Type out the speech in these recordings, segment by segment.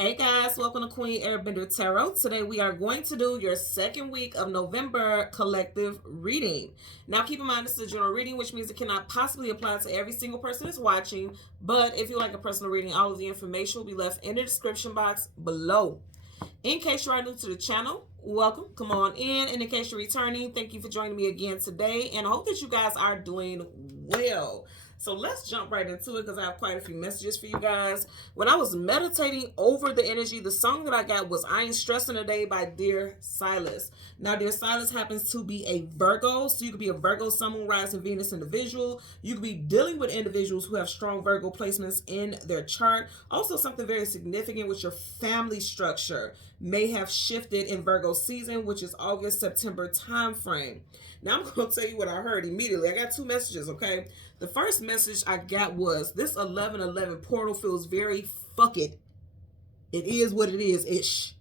Hey guys, welcome to Queen Airbender Tarot. Today we are going to do your second week of November collective reading. Now keep in mind this is a general reading, which means it cannot possibly apply to every single person that's watching. But if you like a personal reading, all of the information will be left in the description box below. In case you are new to the channel, welcome. Come on in. And in case you're returning, thank you for joining me again today. And I hope that you guys are doing well. So let's jump right into it because I have quite a few messages for you guys. When I was meditating over the energy, the song that I got was I Ain't Stressing Today by Dear Silas. Now, Dear Silas happens to be a Virgo. So you could be a Virgo, Sun, Moon, Rising, Venus individual. You could be dealing with individuals who have strong Virgo placements in their chart. Also, something very significant with your family structure may have shifted in Virgo season, which is August, September time frame. Now, I'm going to tell you what I heard immediately. I got two messages, okay? The first message I got was this 1111 portal feels very fuck it. It is what it is ish.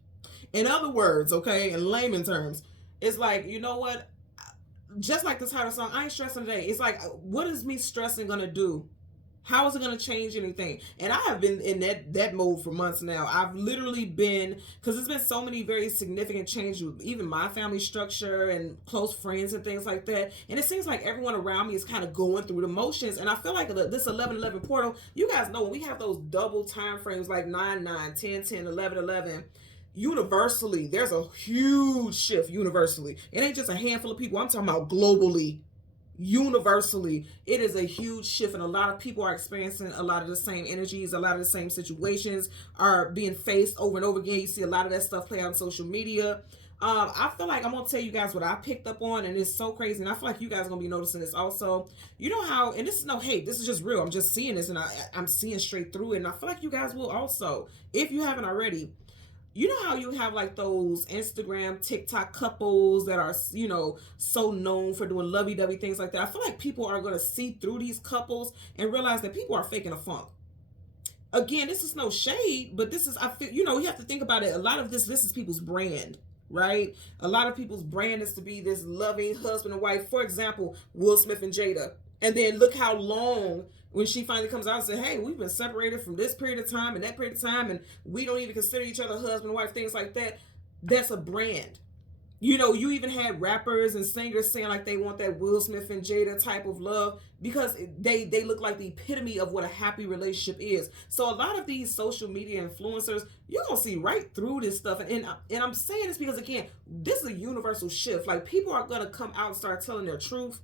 In other words, okay, in layman terms, it's like, you know what? Just like this title song, I ain't stressing today. It's like, what is me stressing gonna do? How is it going to change anything? And I have been in that mode for months now. I've literally been, because there's been so many very significant changes with even my family structure and close friends and things like that. And it seems like everyone around me is kind of going through the motions. And I feel like this 1111 portal, you guys know when we have those double time frames like 9, 10, 10, 11, 11, universally, there's a huge shift universally. It ain't just a handful of people. I'm talking about globally. Universally, it is a huge shift, and a lot of people are experiencing a lot of the same energies. A lot of the same situations are being faced over and over again. You see a lot of that stuff play out on social media. I feel like I'm gonna tell you guys what I picked up on, and it's so crazy, and I feel like you guys are gonna be noticing this also. You know how, and this is no hate, this is just real. I'm just seeing this, and I'm seeing straight through it, and I feel like you guys will also, if you haven't already. You know how you have like those Instagram, TikTok couples that are, you know, so known for doing lovey-dovey things like that. I feel like people are going to see through these couples and realize that people are faking a funk. Again, this is no shade, but this is, I feel, you know, you have to think about it. A lot of this is people's brand, right? A lot of people's brand is to be this loving husband and wife. For example, Will Smith and Jada. And then look how long when she finally comes out and says, hey, we've been separated from this period of time and that period of time, and we don't even consider each other husband and wife, things like that. That's a brand. You know, you even had rappers and singers saying like they want that Will Smith and Jada type of love because they look like the epitome of what a happy relationship is. So a lot of these social media influencers, you're going to see right through this stuff. And I'm saying this because, again, this is a universal shift. Like, people are going to come out and start telling their truth.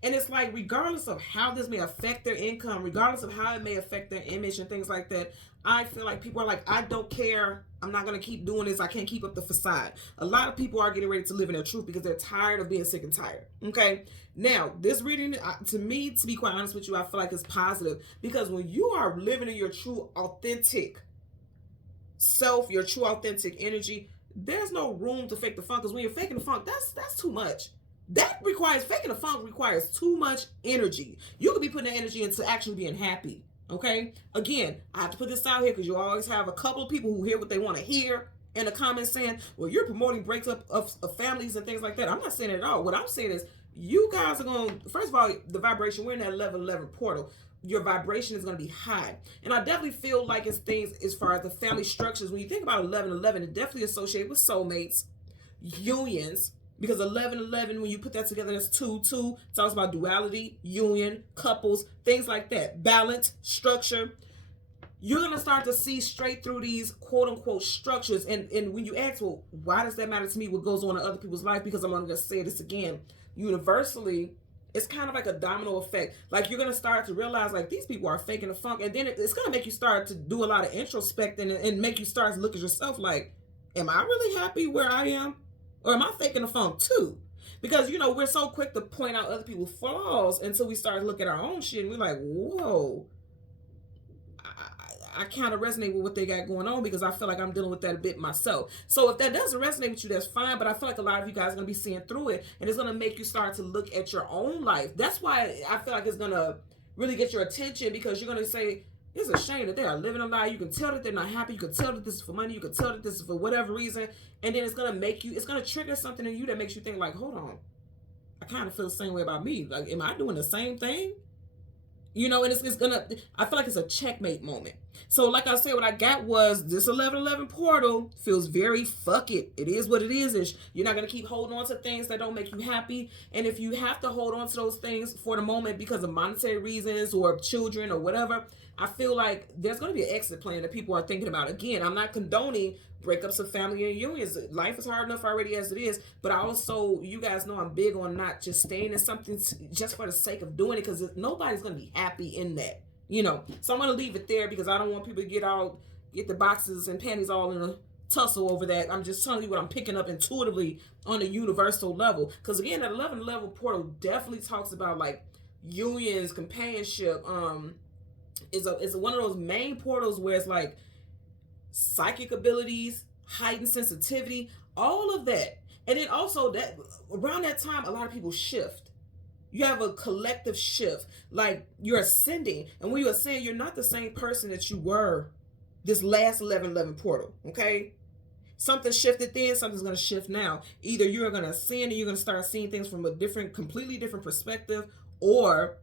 And it's like, regardless of how this may affect their income, regardless of how it may affect their image and things like that, I feel like people are like, I don't care. I'm not going to keep doing this. I can't keep up the facade. A lot of people are getting ready to live in their truth because they're tired of being sick and tired. Okay. Now, this reading, to me, to be quite honest with you, I feel like it's positive because when you are living in your true, authentic self, your true, authentic energy, there's no room to fake the funk. Because when you're faking the funk, that's too much. That requires, faking the funk requires too much energy. You could be putting the energy into actually being happy. Okay? Again, I have to put this out here because you always have a couple of people who hear what they want to hear in the comments saying, well, you're promoting breakup of families and things like that. I'm not saying it at all. What I'm saying is you guys are going to, first of all, the vibration, we're in that 1111 portal. Your vibration is going to be high. And I definitely feel like it's things as far as the family structures. When you think about 1111, it definitely associated with soulmates, unions, because 1111, when you put that together, that's 2. It talks about duality, union, couples, things like that. Balance, structure. You're going to start to see straight through these quote-unquote structures. And when you ask, well, why does that matter to me, what goes on in other people's life? Because I'm going to say this again. Universally, it's kind of like a domino effect. Like, you're going to start to realize, like, these people are faking the funk. And then it's going to make you start to do a lot of introspecting and make you start to look at yourself like, am I really happy where I am? Or am I faking the funk too? Because, you know, we're so quick to point out other people's flaws until we start to look at our own shit and we're like, whoa, I kind of resonate with what they got going on because I feel like I'm dealing with that a bit myself. So if that doesn't resonate with you, that's fine. But I feel like a lot of you guys are going to be seeing through it, and it's going to make you start to look at your own life. That's why I feel like it's going to really get your attention, because you're going to say, it's a shame that they are living a lie. You can tell that they're not happy. You can tell that this is for money. You can tell that this is for whatever reason. And then it's going to make you, it's going to trigger something in you that makes you think like, hold on, I kind of feel the same way about me. Like, am I doing the same thing? You know, and it's gonna, I feel like it's a checkmate moment. So like I said, what I got was this 1111 portal feels very fuck it. It is what it is. You're not gonna keep holding on to things that don't make you happy. And if you have to hold on to those things for the moment because of monetary reasons or children or whatever, I feel like there's gonna be an exit plan that people are thinking about. Again, I'm not condoning breakups of family and unions. Life is hard enough already as it is. But I also, you guys know I'm big on not just staying in something just for the sake of doing it, because nobody's gonna be happy in that. You know, so I'm gonna leave it there because I don't want people to get the boxes and panties all in a tussle over that. I'm just telling you what I'm picking up intuitively on a universal level. Because again, that 11 level portal definitely talks about like unions, companionship. Is one of those main portals where it's like psychic abilities, heightened sensitivity, all of that. And then also that around that time, a lot of people shift. You have a collective shift, like you're ascending, and when you ascend, you're not the same person that you were this last 1111 portal. Okay, something shifted then, something's going to shift now. Either you're going to ascend and you're going to start seeing things from a completely different perspective, or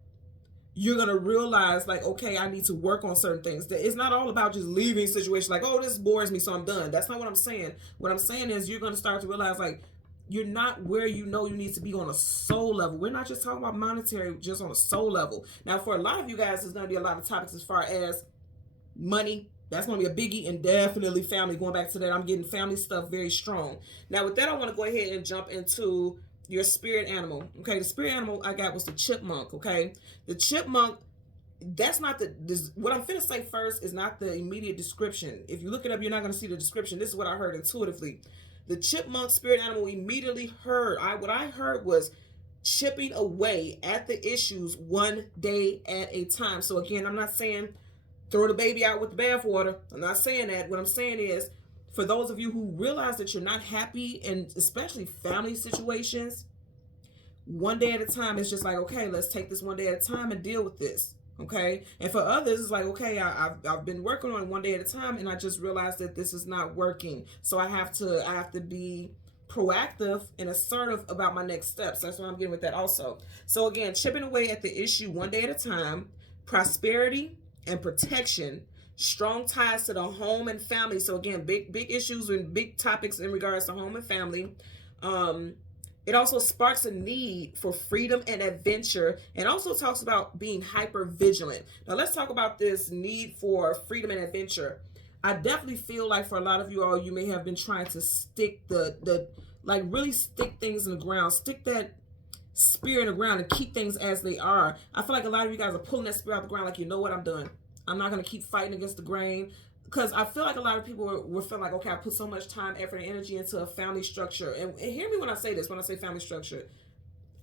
you're going to realize like, okay, I need to work on certain things. It's not all about just leaving situations like, oh, this bores me, so I'm done. That's not what I'm saying. What I'm saying is you're going to start to realize like, you're not where you know you need to be on a soul level. We're not just talking about monetary, just on a soul level. Now, for a lot of you guys, there's going to be a lot of topics as far as money. That's going to be a biggie, and definitely family. Going back to that, I'm getting family stuff very strong. Now, with that, I want to go ahead and jump into your spirit animal. Okay, the spirit animal I got was the chipmunk. Okay, the chipmunk, that's not what I'm finna say first is not the immediate description. If you look it up, you're not going to see the description. This is what I heard intuitively. The chipmunk spirit animal immediately heard. What I heard was chipping away at the issues one day at a time. So again, I'm not saying throw the baby out with the bathwater. I'm not saying that. What I'm saying is, for those of you who realize that you're not happy in especially family situations, one day at a time, it's just like, okay, let's take this one day at a time and deal with this. Okay, and for others, it's like, okay, I've been working on it one day at a time, and I just realized that this is not working. So I have to be proactive and assertive about my next steps. That's what I'm getting with that also. So again, chipping away at the issue one day at a time, prosperity and protection, strong ties to the home and family. So again, big issues and big topics in regards to home and family. It also sparks a need for freedom and adventure, and also talks about being hyper vigilant. Now let's talk about this need for freedom and adventure. I definitely feel like for a lot of you all, you may have been trying to stick like really stick things in the ground, stick that spear in the ground and keep things as they are. I feel like a lot of you guys are pulling that spear out the ground like, you know what, I'm done. I'm not going to keep fighting against the grain. Because I feel like a lot of people were feeling like, okay, I put so much time, effort, and energy into a family structure. And hear me when I say this, when I say family structure.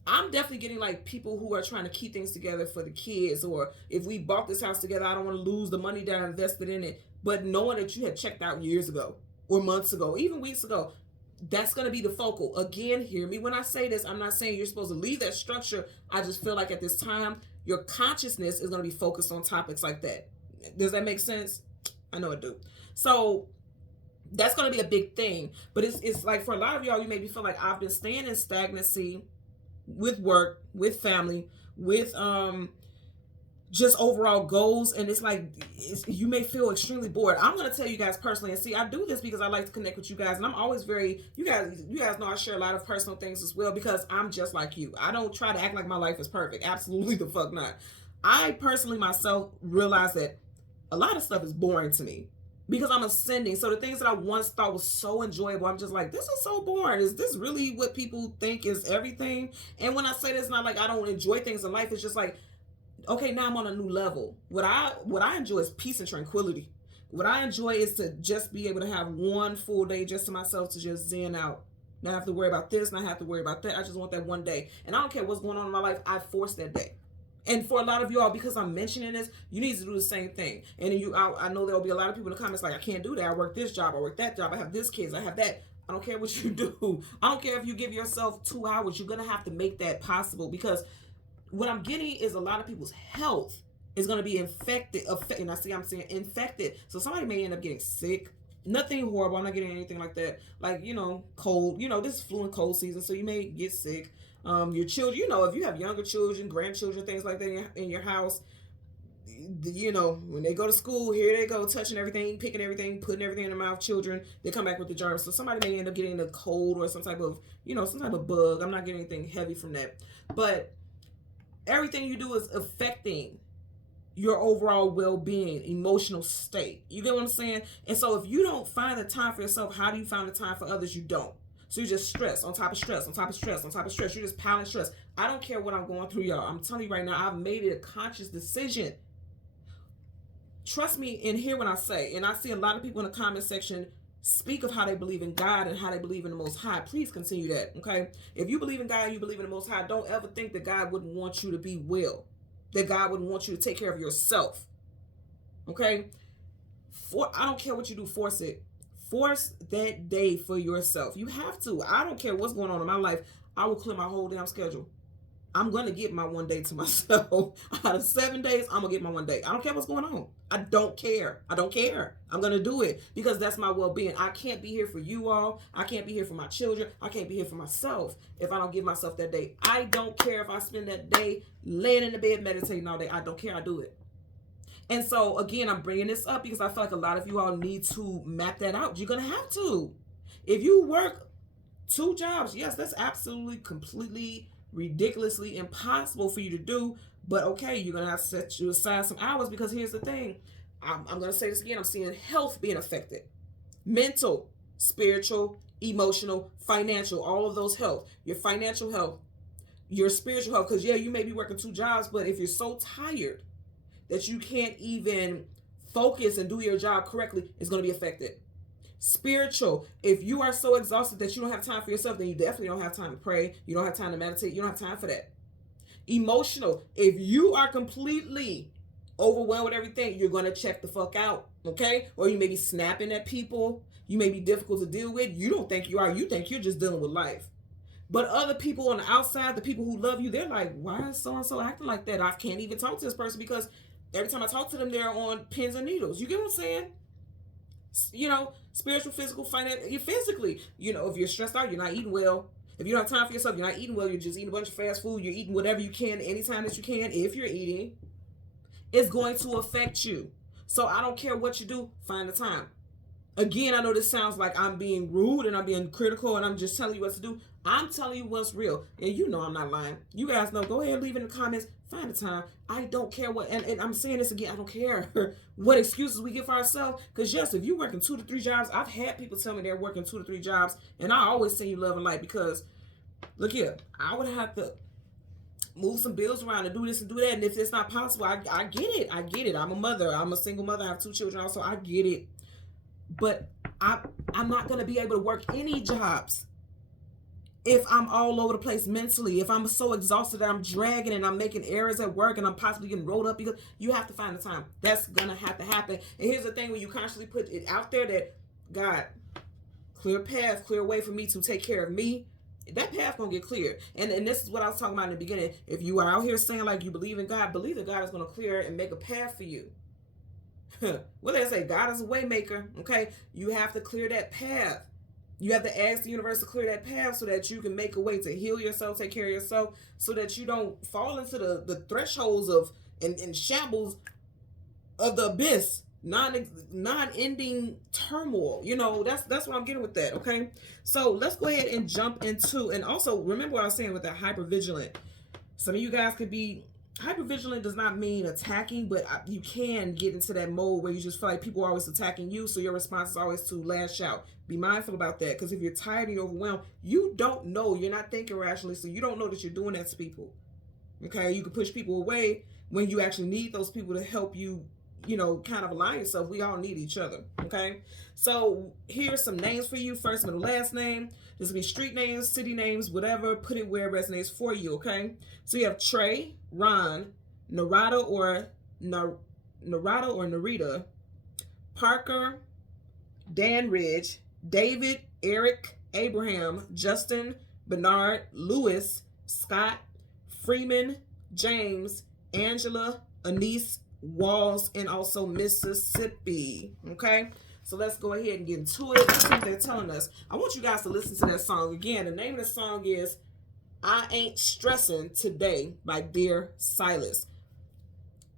I'm definitely getting like people who are trying to keep things together for the kids. Or if we bought this house together, I don't want to lose the money that I invested in it. But knowing that you had checked out years ago or months ago, even weeks ago, that's going to be the focal. Again, hear me when I say this. I'm not saying you're supposed to leave that structure. I just feel like at this time, your consciousness is going to be focused on topics like that. Does that make sense? I know it do. So that's going to be a big thing. But it's like for a lot of y'all, you maybe feel like I've been staying in stagnancy with work, with family, with just overall goals. And it's like you may feel extremely bored. I'm going to tell you guys personally, and see, I do this because I like to connect with you guys. And I'm always you guys know I share a lot of personal things as well, because I'm just like you. I don't try to act like my life is perfect. Absolutely the fuck not. I personally myself realize that a lot of stuff is boring to me because I'm ascending. So the things that I once thought was so enjoyable, I'm just like, this is so boring. Is this really what people think is everything? And when I say this, not like I don't enjoy things in life. It's just like, okay, now I'm on a new level. What I enjoy is peace and tranquility. What I enjoy is to just be able to have one full day just to myself, to just zen out. Not have to worry about this, not have to worry about that. I just want that one day. And I don't care what's going on in my life. I force that day. And for a lot of you all, because I'm mentioning this, you need to do the same thing. And I know there'll be a lot of people in the comments like, I can't do that. I work this job. I work that job. I have this kids. I have that. I don't care what you do. I don't care if you give yourself 2 hours. You're going to have to make that possible, because what I'm getting is a lot of people's health is going to be infected. And I'm saying infected. So somebody may end up getting sick. Nothing horrible. I'm not getting anything like that. Like, cold. This is flu and cold season, so you may get sick. Your children, if you have younger children, grandchildren, things like that in your house, you know, when they go to school, here they go, touching everything, picking everything, putting everything in their mouth. Children, they come back with the germs. So somebody may end up getting a cold or some type of, you know, some type of bug. I'm not getting anything heavy from that. But everything you do is affecting your overall well-being, emotional state. You get what I'm saying? And so if you don't find the time for yourself, how do you find the time for others? You don't. So you just stress on top of stress, on top of stress, on top of stress. You're just piling stress. I don't care what I'm going through, y'all. I'm telling you right now, I've made it a conscious decision. Trust me and hear what I say. And I see a lot of people in the comment section speak of how they believe in God and how they believe in the Most High. Please continue that, okay? If you believe in God and you believe in the Most High, don't ever think that God wouldn't want you to be well, that God wouldn't want you to take care of yourself, okay? I don't care what you do, force it. Force that day for yourself. You have to. I don't care what's going on in my life. I will clear my whole damn schedule. I'm going to get my one day to myself. Out of 7 days, I'm going to get my one day. I don't care what's going on. I don't care. I don't care. I'm going to do it because that's my well-being. I can't be here for you all. I can't be here for my children. I can't be here for myself if I don't give myself that day. I don't care if I spend that day laying in the bed meditating all day. I don't care. I do it. And so, again, I'm bringing this up because I feel like a lot of you all need to map that out. You're going to have to. If you work 2 jobs, yes, that's absolutely, completely, ridiculously impossible for you to do. But, okay, you're going to have to set you aside some hours because here's the thing. I'm going to say this again. I'm seeing health being affected. Mental, spiritual, emotional, financial, all of those health. Your financial health, your spiritual health. Because, yeah, you may be working 2 jobs, but if you're so tired that you can't even focus and do your job correctly, it's going to be affected. Spiritual, if you are so exhausted that you don't have time for yourself, then you definitely don't have time to pray. You don't have time to meditate. You don't have time for that. Emotional, if you are completely overwhelmed with everything, you're going to check the fuck out, okay? Or you may be snapping at people. You may be difficult to deal with. You don't think you are. You think you're just dealing with life. But other people on the outside, the people who love you, they're like, why is so-and-so acting like that? I can't even talk to this person because every time I talk to them, they're on pins and needles. You get what I'm saying? You know, spiritual, physical, financial, physically. You know, if you're stressed out, you're not eating well. If you don't have time for yourself, you're not eating well. You're just eating a bunch of fast food. You're eating whatever you can anytime that you can. If you're eating, it's going to affect you. So I don't care what you do. Find the time. Again, I know this sounds like I'm being rude and I'm being critical and I'm just telling you what to do. I'm telling you what's real. And you know I'm not lying. You guys know. Go ahead and leave in the comments. Find the time. I don't care what, and I'm saying this again, I don't care what excuses we give for ourselves. Because yes, if you're working 2 to 3 jobs, I've had people tell me they're working 2 to 3 jobs. And I always send you love and light because, look here, I would have to move some bills around and do this and do that. And if it's not possible, I get it. I get it. I'm a mother. I'm a single mother. I have 2 children also. I get it. But I'm not going to be able to work any jobs if I'm all over the place mentally, if I'm so exhausted that I'm dragging and I'm making errors at work and I'm possibly getting rolled up, because you have to find the time. That's going to have to happen. And here's the thing, when you constantly put it out there that, God, clear path, clear way for me to take care of me, that path going to get cleared. And this is what I was talking about in the beginning. If you are out here saying like you believe in God, believe that God is going to clear and make a path for you. What they say, God is a way maker, okay? You have to clear that path. You have to ask the universe to clear that path so that you can make a way to heal yourself, take care of yourself, so that you don't fall into the thresholds of and shambles of the abyss, non-ending turmoil. You know, that's what I'm getting with that, okay? So let's go ahead and jump into, and also remember what I was saying with that hypervigilant. Some of you guys could be hypervigilant. Does not mean attacking, but you can get into that mode where you just feel like people are always attacking you, so your response is always to lash out. Be mindful about that, because if you're tired and you're overwhelmed, you don't know, you're not thinking rationally, so you don't know that you're doing that to people. Okay, you can push people away when you actually need those people to help you, you know, kind of align yourself. We all need each other. Okay, so here's some names for you: first, middle, last name. This will be street names, city names, whatever. Put it where it resonates for you. Okay, so you have Trey, Ron, Narada or Narita, Parker, Dan Ridge, David, Eric, Abraham, Justin, Bernard, Lewis, Scott, Freeman, James, Angela, Anise, Walls, and also Mississippi. Okay, so let's go ahead and get into it. Let's see what they're telling us. I want you guys to listen to that song again. The name of the song is I Ain't Stressing Today by Dear Silas.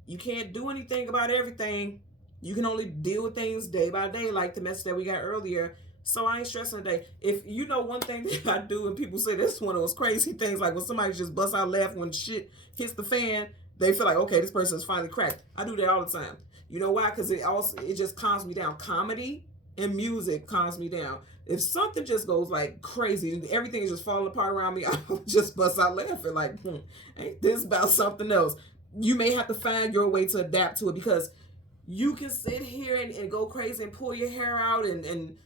You can't do anything about everything. You can only deal with things day by day, like the message that we got earlier. So I ain't stressing today. If you know one thing that I do, and people say this is one of those crazy things, like when somebody just busts out laughing when shit hits the fan, they feel like, okay, this person's finally cracked. I do that all the time. You know why? Because it just calms me down. Comedy and music calms me down. If something just goes like crazy, everything is just falling apart around me, I'll just bust out laughing like, ain't this about something else? You may have to find your way to adapt to it, because you can sit here and go crazy and pull your hair out and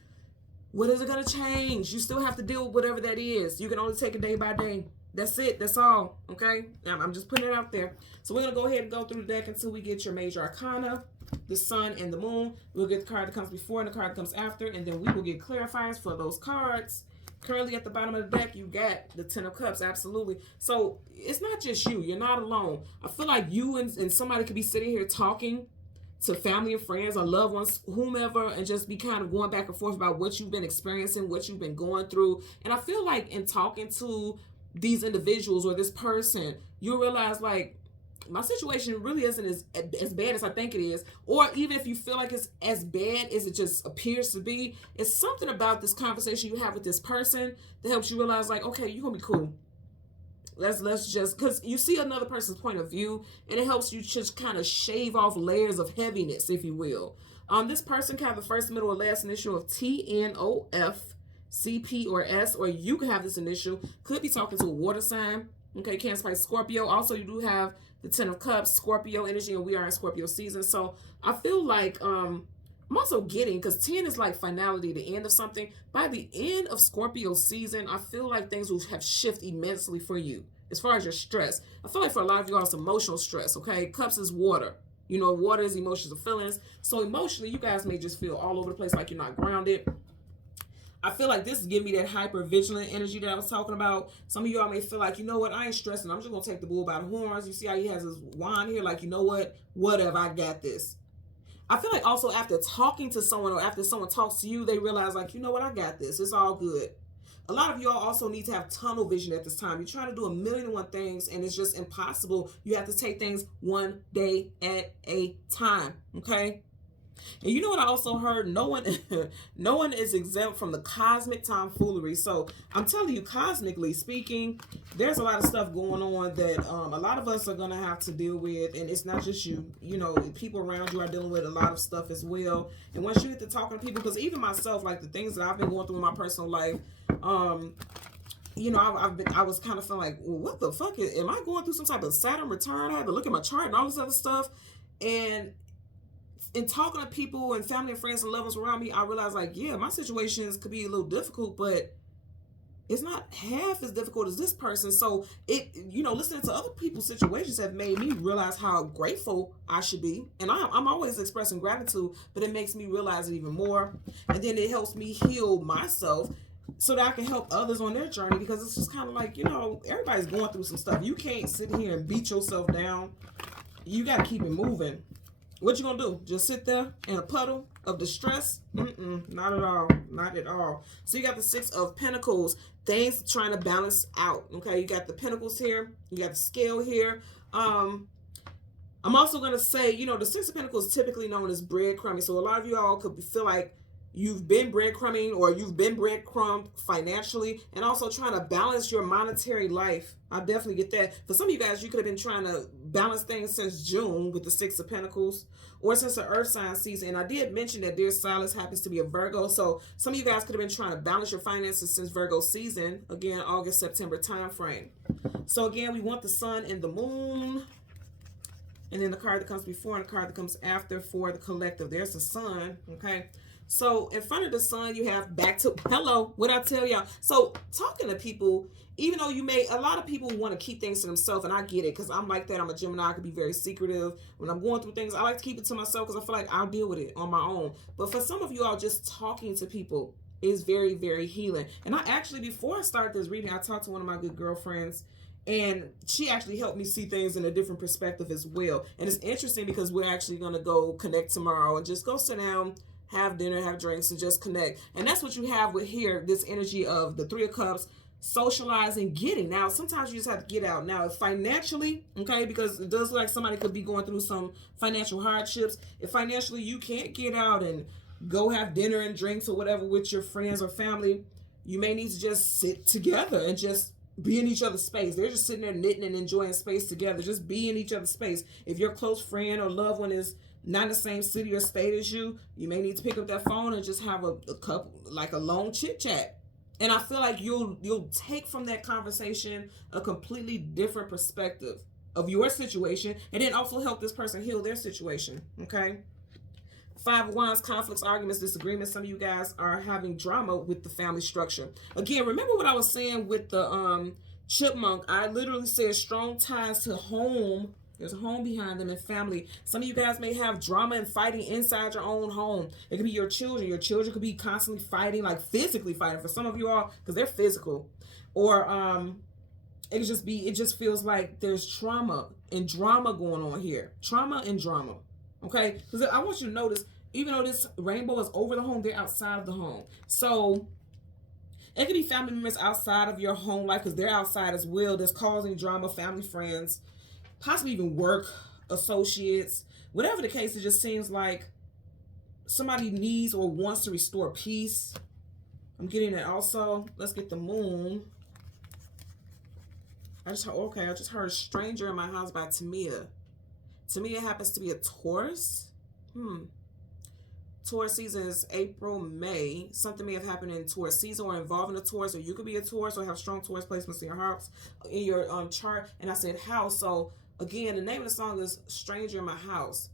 what is it going to change? You still have to deal with whatever that is. You can only take it day by day. That's it. That's all. Okay? I'm just putting it out there. So we're going to go ahead and go through the deck until we get your major arcana, the sun and the moon. We'll get the card that comes before and the card that comes after, and then we will get clarifiers for those cards. Currently at the bottom of the deck, you got the Ten of Cups. Absolutely. So it's not just you. You're not alone. I feel like you and somebody could be sitting here talking to family and friends or loved ones, whomever, and just be kind of going back and forth about what you've been experiencing, what you've been going through. And I feel like in talking to these individuals or this person, you'll realize, like, my situation really isn't as bad as I think it is. Or even if you feel like it's as bad as it just appears to be, it's something about this conversation you have with this person that helps you realize, like, okay, you're gonna be cool. Let's just, because you see another person's point of view, and it helps you just kind of shave off layers of heaviness, if you will. This person can have the first, middle, or last initial of T, N, O, F, C, P, or S, or you can have this initial. Could be talking to a water sign. Okay, Cancer, Pisces, Scorpio. Also, you do have the Ten of Cups, Scorpio energy, and we are in Scorpio season. So I feel like I'm also getting, because 10 is like finality, the end of something. By the end of Scorpio season, I feel like things will have shifted immensely for you as far as your stress. I feel like for a lot of you all, it's emotional stress, okay? Cups is water. You know, water is emotions and feelings. So emotionally, you guys may just feel all over the place, like you're not grounded. I feel like this is giving me that hyper vigilant energy that I was talking about. Some of y'all may feel like, you know what, I ain't stressing. I'm just going to take the bull by the horns. You see how he has his wand here? Like, you know what? Whatever, I got this. I feel like also after talking to someone, or after someone talks to you, they realize, like, you know what, I got this. It's all good. A lot of y'all also need to have tunnel vision at this time. You're trying to do 1,000,001 things, and it's just impossible. You have to take things one day at a time, okay? And you know what I also heard? No one is exempt from the cosmic tomfoolery. So I'm telling you, cosmically speaking, there's a lot of stuff going on that a lot of us are going to have to deal with. And it's not just you. You know, people around you are dealing with a lot of stuff as well. And once you get to talking to people, because even myself, like the things that I've been going through in my personal life, you know, I was kind of feeling like, well, what the fuck? Am I going through some type of Saturn return? I had to look at my chart and all this other stuff. And in talking to people and family and friends and loved ones around me, I realized, like, yeah, my situations could be a little difficult, but it's not half as difficult as this person. So it, you know, listening to other people's situations have made me realize how grateful I should be. And I'm always expressing gratitude, but it makes me realize it even more. And then it helps me heal myself so that I can help others on their journey, because it's just kind of like, you know, everybody's going through some stuff. You can't sit here and beat yourself down. You got to keep it moving. What you gonna do? Just sit there in a puddle of distress? Not at all. Not at all. So you got the Six of Pentacles. Things trying to balance out. Okay, you got the Pentacles here. You got the Scale here. I'm also gonna say, you know, the Six of Pentacles is typically known as breadcrumbing. So a lot of you all could feel like you've been breadcrumbing, or you've been breadcrumbed financially, and also trying to balance your monetary life. I definitely get that. For some of you guys, you could have been trying to balance things since June with the Six of Pentacles, or since the Earth sign season. And I did mention that Dear Silas happens to be a Virgo, so some of you guys could have been trying to balance your finances since Virgo season. Again, August, September time frame. So again, we want the sun and the moon, and then the card that comes before and the card that comes after for the collective. There's the sun, okay? So in front of the sun, you have back to, hello, what I tell y'all. So talking to people, even though a lot of people want to keep things to themselves, and I get it, because I'm like that. I'm a Gemini. I can be very secretive. When I'm going through things, I like to keep it to myself, because I feel like I'll deal with it on my own. But for some of you all, just talking to people is very, very healing. And I actually, before I started this reading, I talked to one of my good girlfriends, and she actually helped me see things in a different perspective as well. And it's interesting because we're actually going to go connect tomorrow and just go sit down, have dinner, have drinks, and just connect. And that's what you have with here, this energy of the Three of Cups, socializing, getting. Now, sometimes you just have to get out. Now, financially, okay, because it does look like somebody could be going through some financial hardships. If financially you can't get out and go have dinner and drinks or whatever with your friends or family, you may need to just sit together and just be in each other's space. They're just sitting there knitting and enjoying space together. Just be in each other's space. If your close friend or loved one is not in the same city or state as you, you may need to pick up that phone and just have a couple, like a long chit chat. And I feel like you'll take from that conversation a completely different perspective of your situation, and then also help this person heal their situation. Okay. 5 of Wands, conflicts, arguments, disagreements. Some of you guys are having drama with the family structure. Again, remember what I was saying with the chipmunk. I literally said strong ties to home. There's a home behind them and family. Some of you guys may have drama and fighting inside your own home. It could be your children. Your children could be constantly fighting, like physically fighting. For some of you all, because they're physical. Or it just feels like there's trauma and drama going on here. Trauma and drama. Okay? Because I want you to notice, even though this rainbow is over the home, they're outside of the home. So it could be family members outside of your home life, because they're outside as well. That's causing drama, family, friends, possibly even work associates. Whatever the case, it just seems like somebody needs or wants to restore peace. I'm getting it also. Let's get the moon. I just heard Stranger in My House by Tamia. Tamia happens to be a Taurus. Taurus season is April, May. Something may have happened in Taurus season or involving a Taurus, or you could be a Taurus or have strong Taurus placements in your house, in your chart. And I said house. So again, the name of the song is Stranger in My House.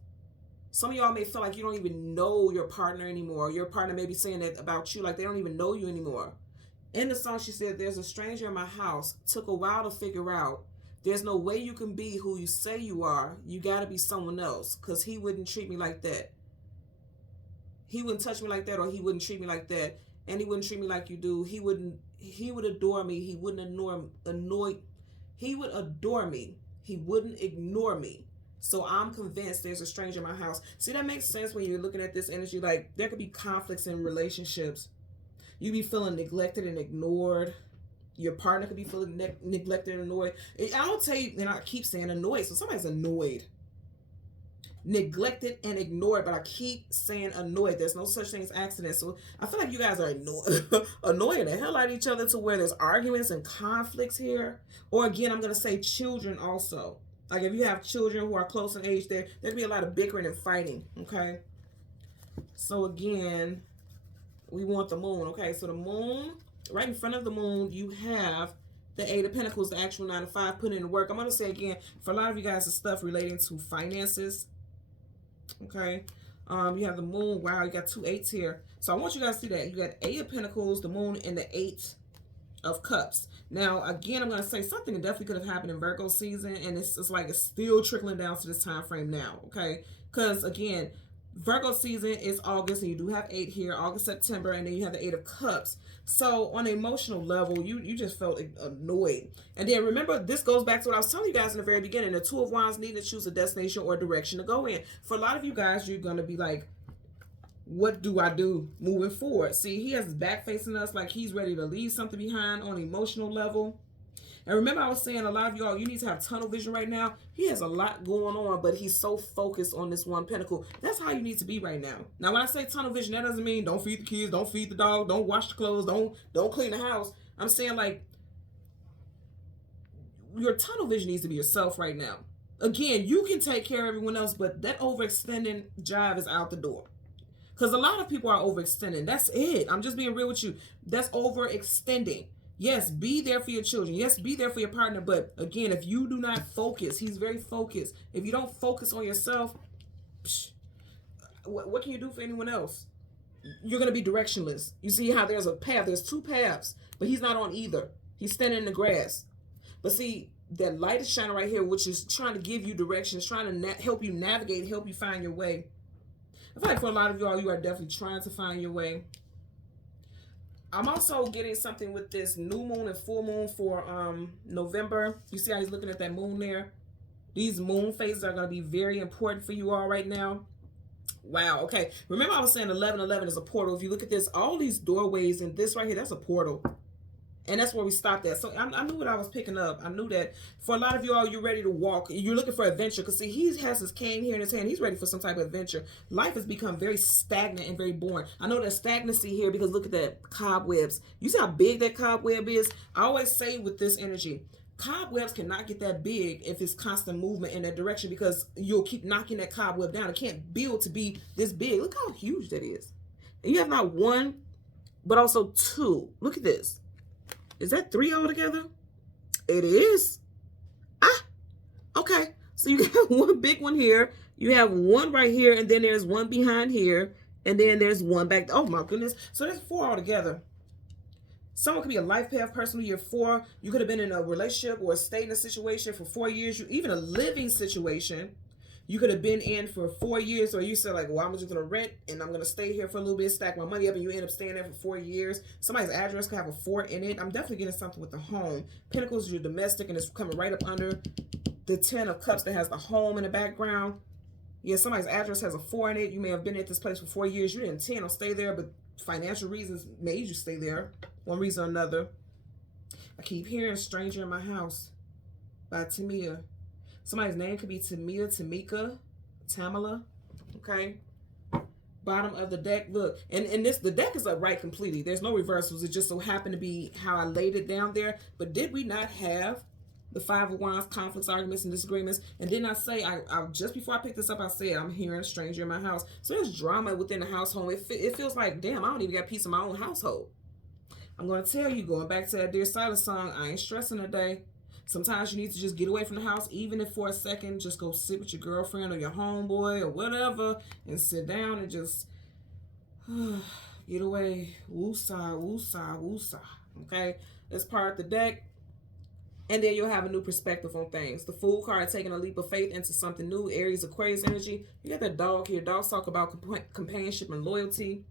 Some of y'all may feel like you don't even know your partner anymore. Your partner may be saying that about you, like they don't even know you anymore. In the song, she said, there's a stranger in my house. Took a while to figure out. There's no way you can be who you say you are. You got to be someone else, because he wouldn't treat me like that. He wouldn't touch me like that, or he wouldn't treat me like that. And he wouldn't treat me like you do. He would adore me. He would adore me. He wouldn't ignore me. So I'm convinced there's a stranger in my house. See, that makes sense when you're looking at this energy. Like, there could be conflicts in relationships. You be feeling neglected and ignored. Your partner could be feeling neglected and annoyed. I don't tell you, and I keep saying annoyed, so somebody's annoyed. Neglected and ignored, but I keep saying annoyed. There's no such thing as accidents. So I feel like you guys are annoying the hell out of each other to where there's arguments and conflicts here. Or again, I'm going to say children also. Like if you have children who are close in age, there could be a lot of bickering and fighting, okay? So again, we want the moon, okay? So the moon, right in front of the moon, you have the 8 of Pentacles, the actual 9 to 5, putting in the work. I'm going to say again, for a lot of you guys, the stuff relating to finances, okay? You have the moon. Wow, you got 2 8s here. So I want you guys to see that. You got 8 of Pentacles, the moon, and the 8 of Cups. Now, again, I'm going to say something that definitely could have happened in Virgo season, and it's like it's still trickling down to this time frame now, okay? Because, again, Virgo season is August, and you do have 8 here, August, September, and then you have the 8 of Cups. So on an emotional level, you just felt annoyed. And then remember, this goes back to what I was telling you guys in the very beginning, the 2 of Wands needing to choose a destination or a direction to go in. For a lot of you guys, you're going to be like, what do I do moving forward? See, he has his back facing us like he's ready to leave something behind on an emotional level. And remember, I was saying a lot of y'all, you need to have tunnel vision right now. He has a lot going on, but he's so focused on this one pentacle. That's how you need to be right now. Now, when I say tunnel vision, that doesn't mean don't feed the kids, don't feed the dog, don't wash the clothes, don't clean the house. I'm saying, like, your tunnel vision needs to be yourself right now. Again, you can take care of everyone else, but that overextending jive is out the door. Because a lot of people are overextending. That's it. I'm just being real with you. That's overextending. Yes, be there for your children. Yes, be there for your partner. But again, if you do not focus, he's very focused. If you don't focus on yourself, what can you do for anyone else? You're going to be directionless. You see how there's a path. There's 2 paths, but he's not on either. He's standing in the grass. But see, that light is shining right here, which is trying to give you directions, trying to help you navigate, help you find your way. I feel like for a lot of y'all, you are definitely trying to find your way. I'm also getting something with this new moon and full moon for November. You see how he's looking at that moon there? These moon phases are going to be very important for you all right now. Wow, okay. Remember I was saying 1111 is a portal. If you look at this, all these doorways and this right here, that's a portal. And that's where we stopped at. So I knew what I was picking up. I knew that for a lot of y'all, you're ready to walk. You're looking for adventure. Because, see, he has his cane here in his hand. He's ready for some type of adventure. Life has become very stagnant and very boring. I know there's stagnancy here because look at that cobwebs. You see how big that cobweb is? I always say with this energy, cobwebs cannot get that big if it's constant movement in that direction, because you'll keep knocking that cobweb down. It can't build to be this big. Look how huge that is. And you have not one, but also two. Look at this. Is that three altogether? It is. Ah, okay. So you got one big one here. You have one right here, and then there's one behind here, and then there's one back. Oh my goodness. So there's four altogether. Someone could be a life path person year 4. You could have been in a relationship or stayed in a situation for 4 years. You even a living situation. You could have been in for 4 years, or you said like, well, I'm just going to rent and I'm going to stay here for a little bit, stack my money up, and you end up staying there for 4 years. Somebody's address could have a 4 in it. I'm definitely getting something with the home. Pentacles is your domestic, and it's coming right up under the 10 of Cups that has the home in the background. Yeah, somebody's address has a 4 in it. You may have been at this place for 4 years. You didn't intend on stay there, but financial reasons made you stay there. One reason or another. I keep hearing Stranger in My House by Tamia. Somebody's name could be Tamia, Tamika, Tamala. Okay. Bottom of the deck. Look. And this, the deck is upright completely. There's no reversals. It just so happened to be how I laid it down there. But did we not have the 5 of Wands, conflicts, arguments, and disagreements? And didn't I say, I just before I picked this up, I said, I'm hearing Stranger in My House. So there's drama within the household. It feels like, damn, I don't even got peace in my own household. I'm going to tell you, going back to that Dear Silence song, I ain't stressing today. Sometimes you need to just get away from the house, even if for a second, just go sit with your girlfriend or your homeboy or whatever and sit down and just get away. Woosah, woosah, woosah. Okay? That's part of the deck. And then you'll have a new perspective on things. The Fool card, taking a leap of faith into something new. Aries, Aquarius energy. You got that dog here. Dogs talk about companionship and loyalty.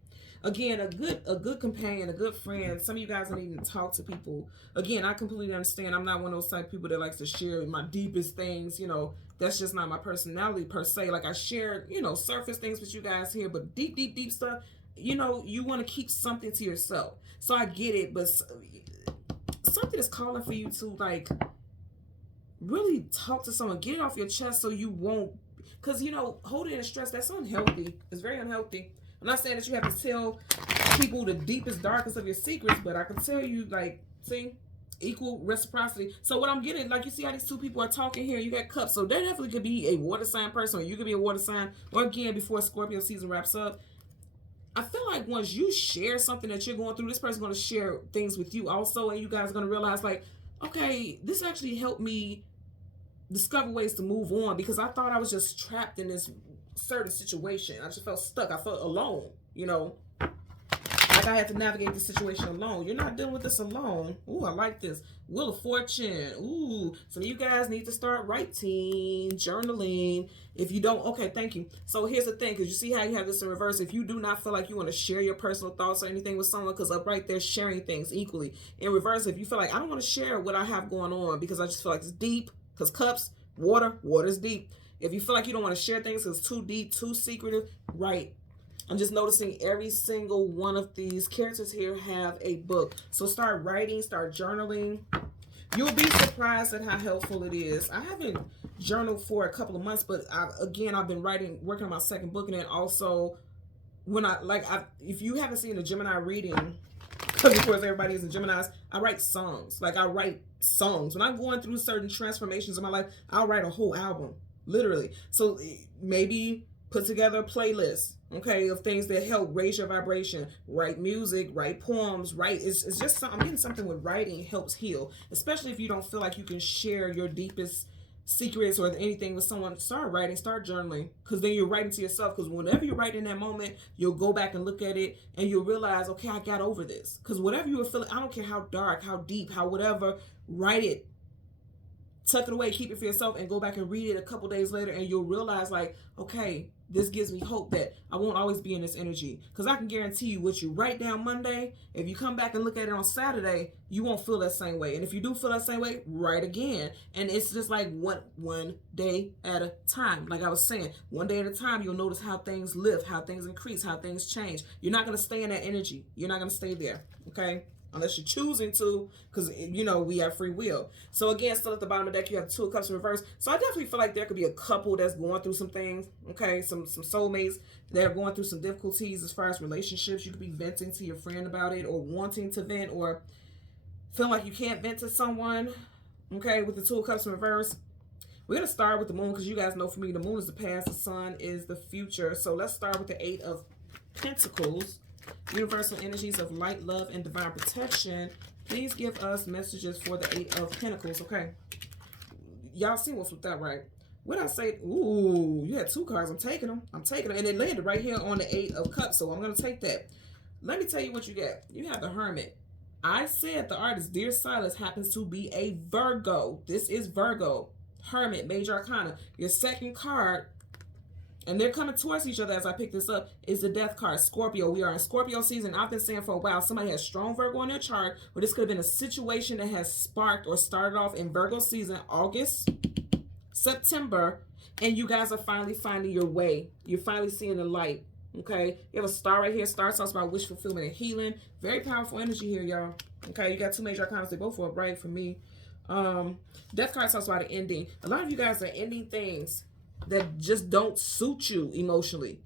Again, a good companion, a good friend. Some of you guys don't even talk to people. Again, I completely understand. I'm not one of those type of people that likes to share my deepest things. You know, that's just not my personality per se. Like I share, you know, surface things with you guys here, but deep, deep, deep stuff, you know, you want to keep something to yourself. So I get it, but something is calling for you to like really talk to someone, get it off your chest so you won't, because, you know, holding in stress, that's unhealthy. It's very unhealthy. I'm not saying that you have to tell people the deepest, darkest of your secrets, but I can tell you, like, see, equal reciprocity. So what I'm getting, like, you see how these two people are talking here, you got Cups. So there definitely could be a water sign person, or you could be a water sign, or again, before Scorpio season wraps up. I feel like once you share something that you're going through, this person's going to share things with you also, and you guys are going to realize, like, okay, this actually helped me discover ways to move on, because I thought I was just trapped in this certain situation. I just felt stuck. I felt alone, you know, like I had to navigate this situation alone. You're not dealing with this alone. Ooh, I like this. Wheel of Fortune. Ooh, some of you guys need to start writing, journaling. If you don't, okay, thank you. So here's the thing, because you see how you have this in reverse. If you do not feel like you want to share your personal thoughts or anything with someone, because up right there, sharing things equally. In reverse, if you feel like I don't want to share what I have going on because I just feel like it's deep, because Cups, water's deep. If you feel like you don't want to share things because it's too deep, too secretive, right? I'm just noticing every single one of these characters here have a book. So start writing, start journaling. You'll be surprised at how helpful it is. I haven't journaled for a couple of months, but I've been working on my second book. And then also, if you haven't seen the Gemini reading, because of course everybody is in Geminis, I write songs. Like I write songs. When I'm going through certain transformations in my life, I'll write a whole album. Literally. So maybe put together a playlist, okay, of things that help raise your vibration. Write music, write poems, write. It's just I'm getting something with writing helps heal, especially if you don't feel like you can share your deepest secrets or anything with someone. Start writing, start journaling, because then you're writing to yourself. Because whenever you write in that moment, you'll go back and look at it and you'll realize, okay, I got over this. Because whatever you were feeling, I don't care how dark, how deep, how whatever, write it. Tuck it away, keep it for yourself, and go back and read it a couple days later, and you'll realize, like, okay, this gives me hope that I won't always be in this energy. Because I can guarantee you, what you write down Monday, if you come back and look at it on Saturday, you won't feel that same way. And if you do feel that same way, write again. And it's just like one day at a time. Like I was saying, one day at a time, you'll notice how things lift, how things increase, how things change. You're not going to stay in that energy. You're not going to stay there, okay? unless you're choosing to, because, you know, we have free will. So again, still at the bottom of the deck, you have the Two of Cups in reverse. So I definitely feel like there could be a couple that's going through some things, okay? Some soulmates that are going through some difficulties as far as relationships. You could be venting to your friend about it, or wanting to vent, or feeling like you can't vent to someone, okay, with the Two of Cups in reverse. We're going to start with the moon, because you guys know for me, the moon is the past, the sun is the future. So let's start with the Eight of Pentacles. Universal energies of light, love, and divine protection. Please give us messages for the Eight of Pentacles, okay? Y'all see what flipped out, right? What I say? Ooh, you had two cards. I'm taking them. I'm taking them. And it landed right here on the Eight of Cups, so I'm going to take that. Let me tell you what you got. You have the Hermit. I said the artist, Dear Silas, happens to be a Virgo. This is Virgo. Hermit, Major Arcana. Your second card, and they're coming towards each other as I pick this up, is the Death card, Scorpio. We are in Scorpio season. I've been saying for a while, somebody has strong Virgo on their chart, but this could have been a situation that has sparked or started off in Virgo season, August, September, and you guys are finally finding your way. You're finally seeing the light, okay? You have a star right here. Star talks about wish fulfillment and healing. Very powerful energy here, y'all. Okay, you got two major arcana. They both were bright for me. Death card talks about an ending. A lot of you guys are ending things that just don't suit you emotionally.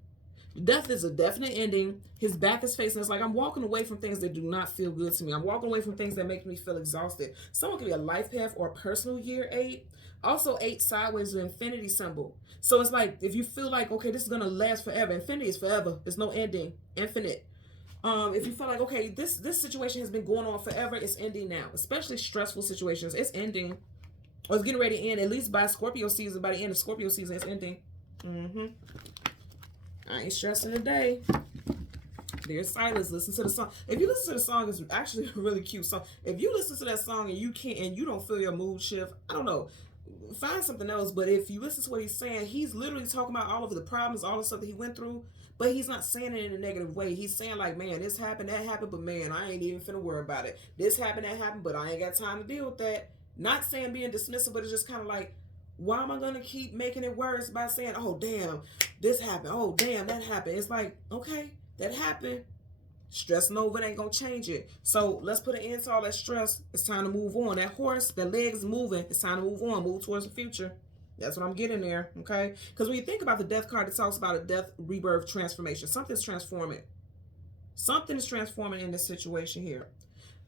Death is a definite ending. His back is facing. It's like, I'm walking away from things that do not feel good to me. I'm walking away from things that make me feel exhausted. Someone could be a life path or a personal year 8. Also, 8 sideways is an infinity symbol. So it's like, if you feel like, okay, this is going to last forever. Infinity is forever. There's no ending. Infinite. If you feel like, okay, this situation has been going on forever, it's ending now. Especially stressful situations. It's ending. Or it's getting ready to end, at least by Scorpio season. By the end of Scorpio season, it's ending. I ain't stressing today. Dear Silas, listen to the song. If you listen to the song, it's actually a really cute song. If you listen to that song and you can't, and you don't feel your mood shift, I don't know, find something else. But if you listen to what he's saying, he's literally talking about all of the problems, all the stuff that he went through. But he's not saying it in a negative way. He's saying like, man, this happened, that happened, but man, I ain't even finna worry about it. This happened, that happened, but I ain't got time to deal with that. Not saying being dismissive, but it's just kind of like, why am I going to keep making it worse by saying, oh, damn, this happened. Oh, damn, that happened. It's like, okay, that happened. Stressing over it ain't going to change it. So let's put an end to all that stress. It's time to move on. That horse, that leg is moving. It's time to move on, move towards the future. That's what I'm getting there, okay? Because when you think about the death card, it talks about a death, rebirth, transformation. Something's transforming. Something is transforming in this situation here.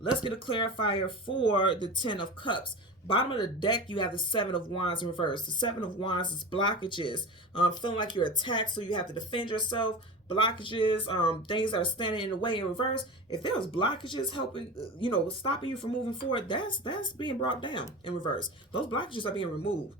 Let's get a clarifier for the 10 of Cups. Bottom of the deck, you have the 7 of Wands in reverse. The 7 of Wands is blockages. Feeling like you're attacked, so you have to defend yourself. Blockages, things that are standing in the way in reverse. If there's blockages helping, you know, stopping you from moving forward, that's being brought down in reverse. Those blockages are being removed.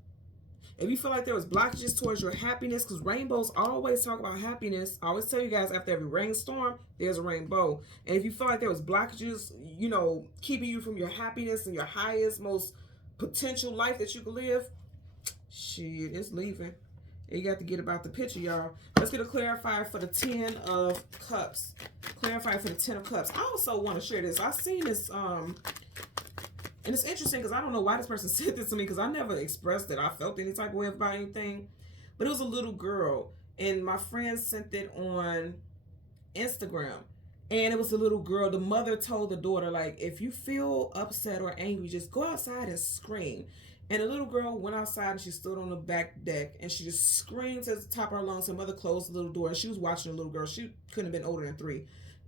If you feel like there was blockages towards your happiness, because rainbows always talk about happiness. I always tell you guys, after every rainstorm, there's a rainbow. And if you feel like there was blockages, you know, keeping you from your happiness and your highest, most potential life that you could live, shit, it's leaving. You got to get about the picture, y'all. Let's get a clarifier for the 10 of Cups. Clarifier for the 10 of Cups. I also want to share this. I've seen this, and it's interesting because I don't know why this person said this to me, because I never expressed that I felt any type of way about anything. But it was a little girl, and my friend sent it on Instagram. And it was a little girl. The mother told the daughter, like, if you feel upset or angry, just go outside and scream. And the little girl went outside and she stood on the back deck and she just screamed at the top of her lungs. Her mother closed the little door and she was watching the little girl. She couldn't have been older than 3.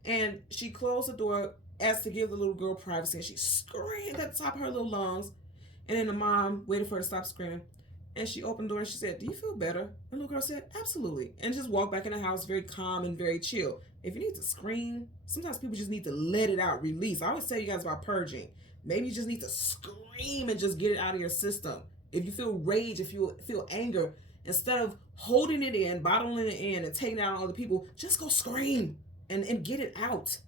And she closed the door as to give the little girl privacy, and she screamed at the top of her little lungs. And then the mom waited for her to stop screaming, and she opened the door and she said, do you feel better? And the little girl said, absolutely, and just walked back in the house, very calm and very chill. If you need to scream, sometimes people just need to let it out, release. I always tell you guys about purging. Maybe you just need to scream and just get it out of your system. If you feel rage, if you feel anger, instead of holding it in, bottling it in, and taking it out on other people, just go scream and get it out.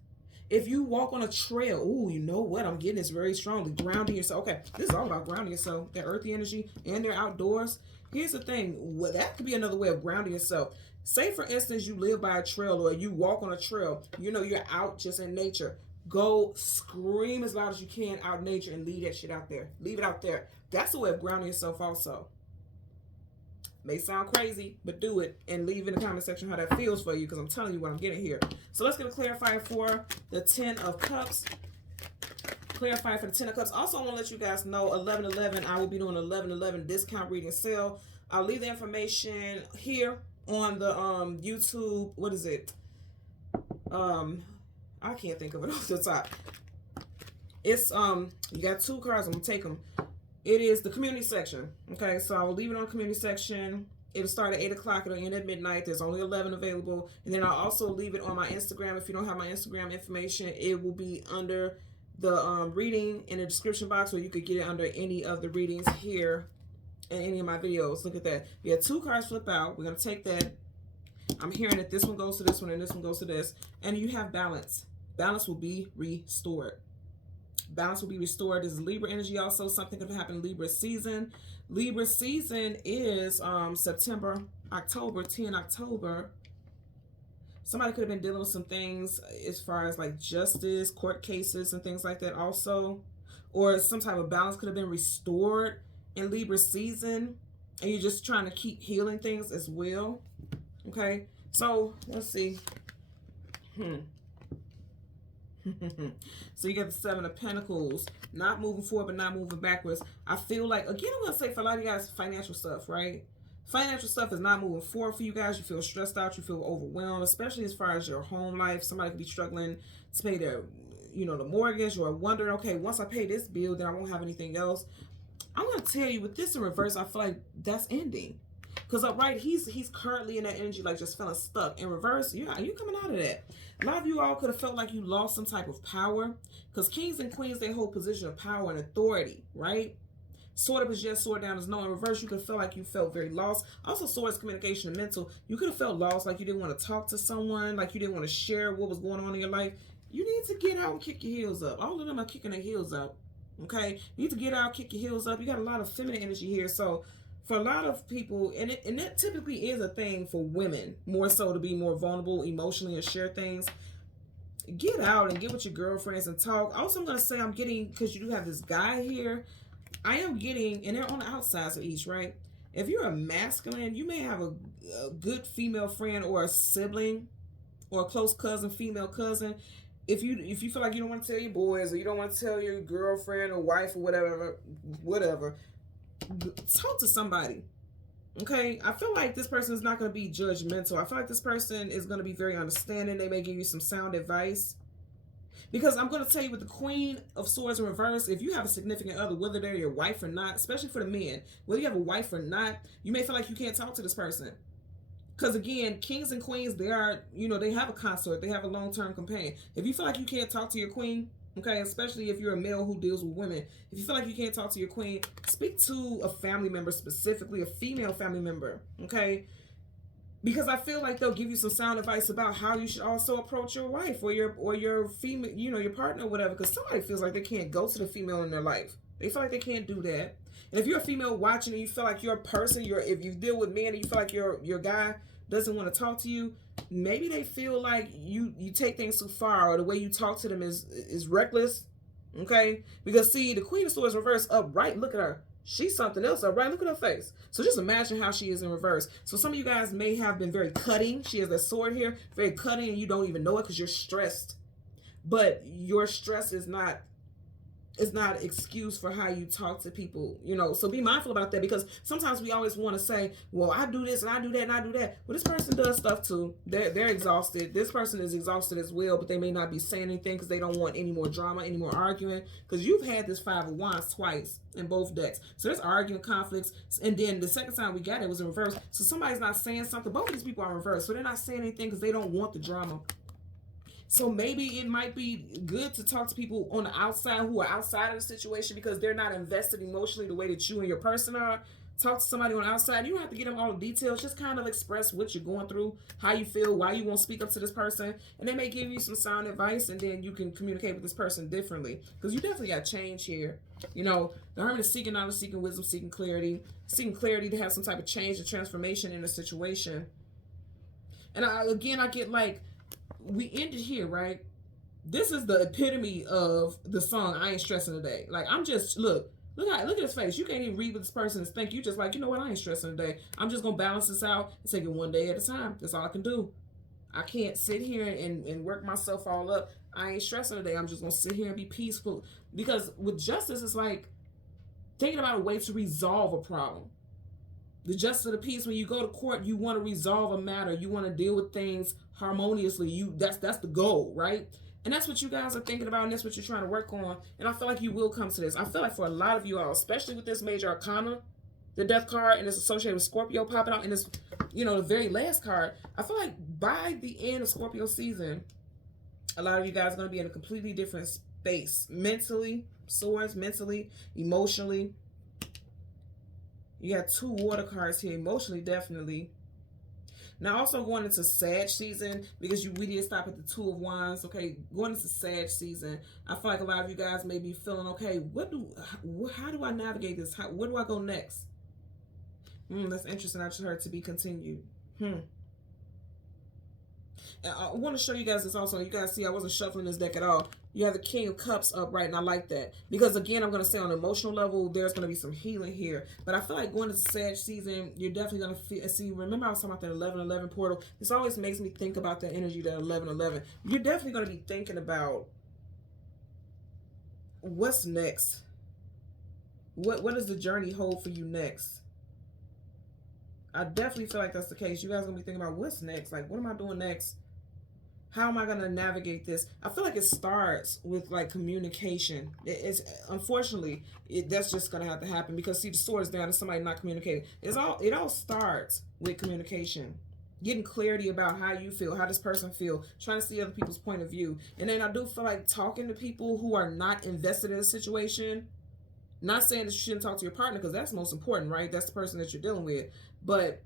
If you walk on a trail, ooh, you know what? I'm getting this very strongly. Grounding yourself. Okay, this is all about grounding yourself. That earthy energy, and they're outdoors. Here's the thing. Well, that could be another way of grounding yourself. Say, for instance, you live by a trail or you walk on a trail. You know, you're out just in nature. Go scream as loud as you can out in nature and leave that shit out there. Leave it out there. That's the way of grounding yourself also. May sound crazy, but do it, and leave in the comment section how that feels for you, because I'm telling you what I'm getting here. So let's get a clarifier for the 10 of Cups. Clarify for the 10 of Cups. Also, I want to let you guys know 11/11, I will be doing 11/11 discount reading sale. I'll leave the information here on the YouTube. What is it? I can't think of it off the top. It's you got 2 cards. I'm gonna take them. It is the community section. Okay, so I will leave it on the community section. It'll start at 8 o'clock. It'll end at midnight. There's only 11 available. And then I'll also leave it on my Instagram. If you don't have my Instagram information, it will be under the reading in the description box, or you could get it under any of the readings here in any of my videos. Look at that. We have 2 cards flip out. We're going to take that. I'm hearing that this one goes to this one and this one goes to this. And you have balance. Balance will be restored. Balance will be restored. This is Libra energy also. Something could happen in Libra season. Libra season is September, October, 10 October. Somebody could have been dealing with some things as far as like justice, court cases, and things like that also. Or some type of balance could have been restored in Libra season. And you're just trying to keep healing things as well. Okay, so let's see. So you got the 7 of Pentacles, not moving forward but not moving backwards. I feel like, again, I'm gonna say for a lot of you guys, financial stuff, right? Financial stuff is not moving forward for you guys. You feel stressed out, you feel overwhelmed, especially as far as your home life. Somebody could be struggling to pay their, you know, the mortgage, or wondering, okay, once I pay this bill, then I won't have anything else. I'm gonna tell you, with this in reverse, I feel like that's ending. Because right, he's currently in that energy, like just feeling stuck. In reverse, yeah, you coming out of that. A lot of you all could have felt like you lost some type of power. Because kings and queens, they hold position of power and authority, right? Sword up is yes, sword down is no. In reverse, you could feel like you felt very lost. Also, sword is communication and mental. You could have felt lost, like you didn't want to talk to someone, like you didn't want to share what was going on in your life. You need to get out and kick your heels up. All of them are kicking their heels up, okay? You need to get out, kick your heels up. You got a lot of feminine energy here, so for a lot of people, and that typically is a thing for women, more so, to be more vulnerable emotionally and share things. Get out and get with your girlfriends and talk. Also, I'm going to say, I'm getting, because you do have this guy here, I am getting, and they're on the outsides of each, right? If you're a masculine, you may have a good female friend or a sibling or a close cousin, female cousin. If you feel like you don't want to tell your boys, or you don't want to tell your girlfriend or wife or whatever, talk to somebody. Okay, I feel like this person is not going to be judgmental. I feel like this person is going to be very understanding. They may give you some sound advice. Because I'm going to tell you, with the Queen of Swords in reverse, if you have a significant other, whether they're your wife or not, especially for the men, whether you have a wife or not, you may feel like you can't talk to this person. Because again, kings and queens, they are, you know, they have a consort, they have a long-term companion. If you feel like you can't talk to your queen, okay, especially if you're a male who deals with women, if you feel like you can't talk to your queen, speak to a family member, specifically a female family member, okay? Because I feel like they'll give you some sound advice about how you should also approach your wife or your female, you know, your partner or whatever. Because somebody feels like they can't go to the female in their life. They feel like they can't do that. And if you're a female watching and you feel like you're a person, if you deal with men and you feel like your guy doesn't want to talk to you, maybe they feel like you take things too far, or the way you talk to them is reckless. Okay? Because see, the Queen of Swords reverse upright. Look at her. She's something else upright. Look at her face. So just imagine how she is in reverse. So some of you guys may have been very cutting. She has that sword here, very cutting, and you don't even know it because you're stressed. But your stress is not excuse for how you talk to people, you know. So be mindful about that, because sometimes we always want to say, well, I do this and I do that and I do that. Well, this person does stuff too. They're exhausted. This person is exhausted as well, but they may not be saying anything because they don't want any more drama, any more arguing, because you've had this 5 of Wands twice in both decks. So there's arguing, conflicts, and then the second time we got it was in reverse. So somebody's not saying something. Both of these people are in reverse, so they're not saying anything because they don't want the drama. So maybe it might be good to talk to people on the outside who are outside of the situation, because they're not invested emotionally the way that you and your person are. Talk to somebody on the outside. You don't have to get them all the details. Just kind of express what you're going through, how you feel, why you won't speak up to this person. And they may give you some sound advice, and then you can communicate with this person differently. Because you definitely got change here. You know, the Hermit is seeking knowledge, seeking wisdom, seeking clarity to have some type of change or transformation in a situation. And I get like, we ended here, right? This is the epitome of the song, I Ain't Stressing Today. Like, I'm just, look at his face. You can't even read what this person is thinking. You just like, you know what, I ain't stressing today. I'm just going to balance this out and take it one day at a time. That's all I can do. I can't sit here and work myself all up. I ain't stressing today. I'm just gonna sit here and be peaceful. Because with justice, it's like thinking about a way to resolve a problem. The justice of the peace, when you go to court, you want to resolve a matter. You want to deal with things harmoniously. That's the goal, right? And that's what you guys are thinking about, and that's what you're trying to work on. And I feel like you will come to this. I feel like for a lot of you all, especially with this major arcana, the death card, and it's associated with Scorpio popping out, and it's, you know, the very last card, I feel like by the end of Scorpio season, a lot of you guys are going to be in a completely different space. Mentally, swords, mentally, emotionally. You got 2 water cards here. Emotionally, definitely. Now, also going into Sag season, because we did stop at the 2 of Wands. Okay, going into Sag season, I feel like a lot of you guys may be feeling, okay, how do I navigate this? Where do I go next? That's interesting. I just heard to be continued. I want to show you guys this also. You guys see I wasn't shuffling this deck at all. You have the King of Cups upright, and I like that. Because, again, I'm going to say on an emotional level, there's going to be some healing here. But I feel like going into Sag season, you're definitely going to see, remember I was talking about that 11-11 portal? This always makes me think about that energy, that 11-11. You're definitely going to be thinking about what's next. What does the journey hold for you next? I definitely feel like that's the case. You guys are going to be thinking about what's next. Like, what am I doing next? How am I going to navigate this? I feel like it starts with, like, communication. It's unfortunately, that's just going to have to happen because, see, the sword is down and somebody not communicating. It all starts with communication. Getting clarity about how you feel, how this person feel, trying to see other people's point of view. And then I do feel like talking to people who are not invested in a situation. Not saying that you shouldn't talk to your partner because that's most important, right? That's the person that you're dealing with. But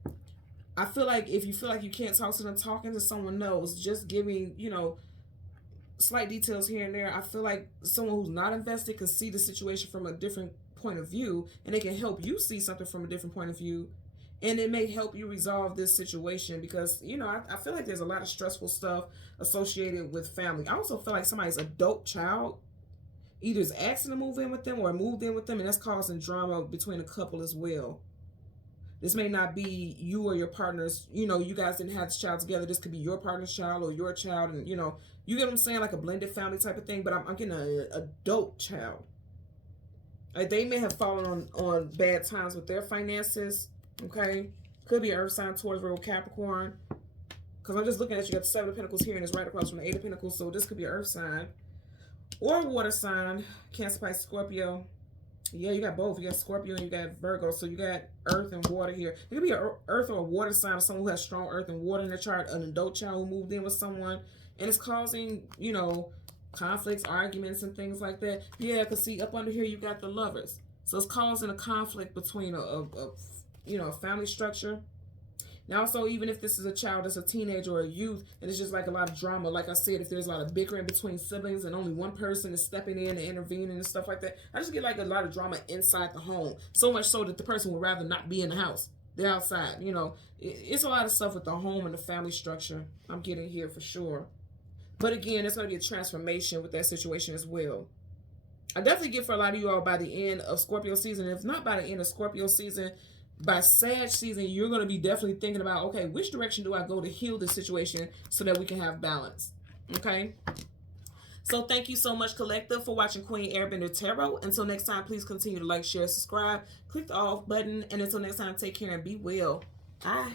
I feel like if you feel like you can't talk to them, talking to someone else, just giving, you know, slight details here and there. I feel like someone who's not invested can see the situation from a different point of view, and they can help you see something from a different point of view. And it may help you resolve this situation because, you know, I feel like there's a lot of stressful stuff associated with family. I also feel like somebody's adult child either is asking to move in with them or moved in with them, and that's causing drama between a couple as well. This may not be you or your partner's, you know, you guys didn't have this child together. This could be your partner's child or your child. And, you know, you get what I'm saying? Like a blended family type of thing. But I'm getting an adult child. Like they may have fallen on bad times with their finances. Okay. Could be an earth sign, Taurus, Virgo, Capricorn. Because I'm just looking at you got the 7 of Pentacles here and it's right across from the 8 of Pentacles. So this could be an earth sign or a water sign. Cancer, Pisces, Scorpio. Yeah, you got both. You got Scorpio and you got Virgo. So you got earth and water here. It could be an earth or a water sign of someone who has strong earth and water in their chart. An adult child who moved in with someone. And it's causing, you know, conflicts, arguments, and things like that. Yeah, because see, up under here you got the Lovers. So it's causing a conflict between a family structure. Now, also, even if this is a child that's a teenager or a youth, and it's just like a lot of drama, like I said, if there's a lot of bickering between siblings and only one person is stepping in and intervening and stuff like that, I just get like a lot of drama inside the home. So much so that the person would rather not be in the house. They're outside, you know. It's a lot of stuff with the home and the family structure I'm getting here for sure. But again, there's going to be a transformation with that situation as well. I definitely get for a lot of you all by the end of Scorpio season. If not by the end of Scorpio season, by Sag season, you're going to be definitely thinking about, okay, which direction do I go to heal this situation so that we can have balance? Okay? So thank you so much, Collective, for watching Queen Airbender Tarot. Until next time, please continue to like, share, subscribe, click the off button. And until next time, take care and be well. Bye.